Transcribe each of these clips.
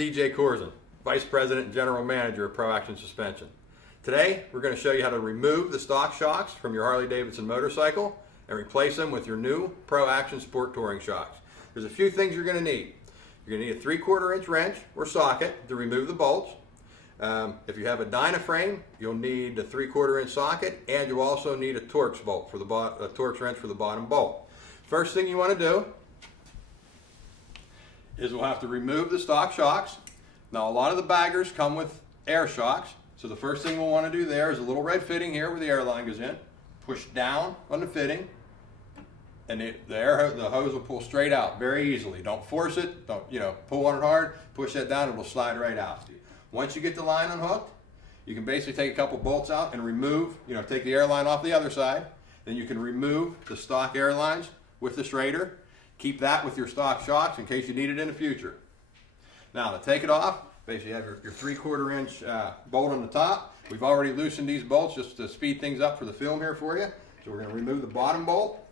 DJ Corzin, Vice President and General Manager of Pro Action Suspension. Today, we're going to show you how to remove the stock shocks from your Harley-Davidson motorcycle and replace them with your new Pro Action Sport Touring shocks. There's a few things you're going to need. You're going to need a 3/4 inch wrench or socket to remove the bolts. If you have a Dynaframe, you'll need a 3/4 inch socket, and you'll also need a Torx bolt for the Torx wrench for the bottom bolt. First thing you want to do is we'll have to remove the stock shocks. Now, a lot of the baggers come with air shocks, so the first thing we'll want to do there is a little red fitting here where the air line goes in. Push down on the fitting, and the hose will pull straight out very easily. Don't force it. Don't pull on it hard. Push that down, and it'll slide right out. Once you get the line unhooked, you can basically take a couple bolts out and remove. Take the air line off the other side. Then you can remove the stock air lines with the Schrader. Keep that with your stock shocks in case you need it in the future. Now, to take it off, basically you have your 3/4 inch bolt on the top. We've already loosened these bolts just to speed things up for the film here for you. So we're going to remove the bottom bolt.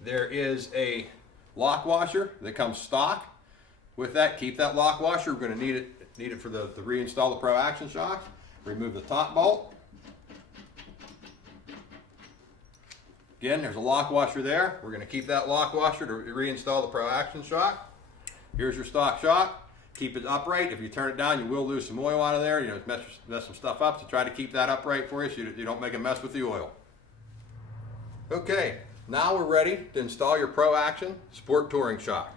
There is a lock washer that comes stock. With that, keep that lock washer. We're going to need it for to reinstall the Pro Action shocks. Remove the top bolt. Again, there's a lock washer there. We're going to keep that lock washer to reinstall the Pro Action shock. Here's your stock shock. Keep it upright. If you turn it down, you will lose some oil out of there. Mess some stuff up. So try to keep that upright for you so you don't make a mess with the oil. Okay, now we're ready to install your Pro Action Sport Touring shock.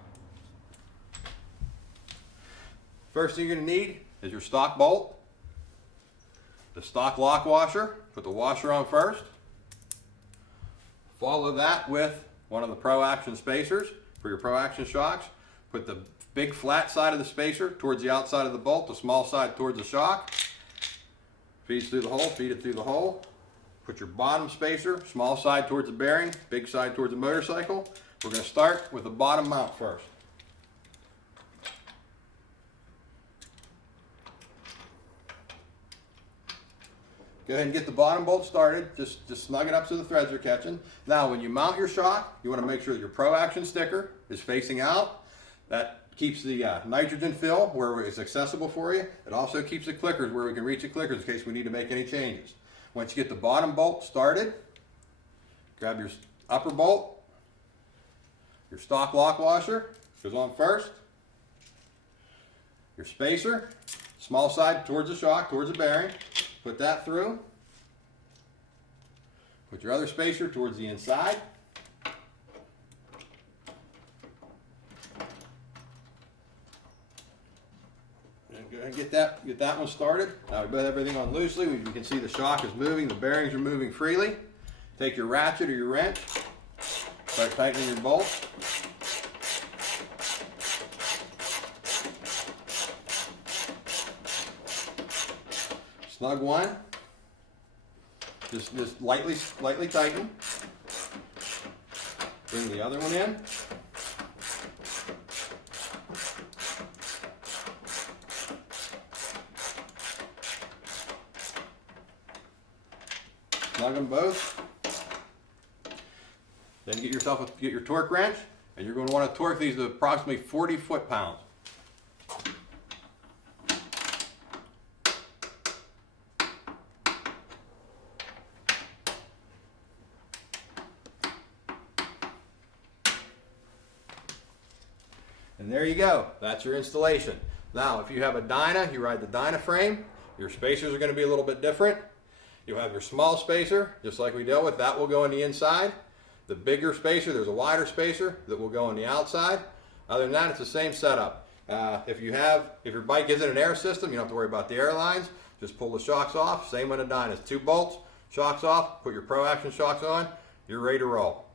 First thing you're going to need is your stock bolt, the stock lock washer. Put the washer on first. Follow that with one of the Pro Action spacers for your Pro Action shocks. Put the big flat side of the spacer towards the outside of the bolt, the small side towards the shock. Feeds through the hole, feed it through the hole. Put your bottom spacer, small side towards the bearing, big side towards the motorcycle. We're going to start with the bottom mount first. Go ahead and get the bottom bolt started. Just snug it up so the threads are catching. Now, when you mount your shock, you want to make sure that your Pro Action sticker is facing out. That keeps the nitrogen fill where it's accessible for you. It also keeps the clickers where we can reach the clickers in case we need to make any changes. Once you get the bottom bolt started, grab your upper bolt. Your stock lock washer goes on first. Your spacer, small side towards the shock, towards the bearing. Put that through. Put your other spacer towards the inside. And go ahead and get that one started. Now we put everything on loosely. You can see the shock is moving, the bearings are moving freely. Take your ratchet or your wrench. Start tightening your bolts. Snug one. Just lightly tighten. Bring the other one in. Snug them both. Then get your torque wrench, and you're going to want to torque these to approximately 40 foot-pounds. And there you go. That's your installation. Now, if you have a Dyna, you ride the Dynaframe, your spacers are going to be a little bit different. You'll have your small spacer, just like we dealt with. That will go on the inside. The bigger spacer, there's a wider spacer that will go on the outside. Other than that, it's the same setup. If your bike isn't an air system, you don't have to worry about the air lines. Just pull the shocks off. Same on the Dyna. 2 bolts, shocks off, put your Pro Action shocks on, you're ready to roll.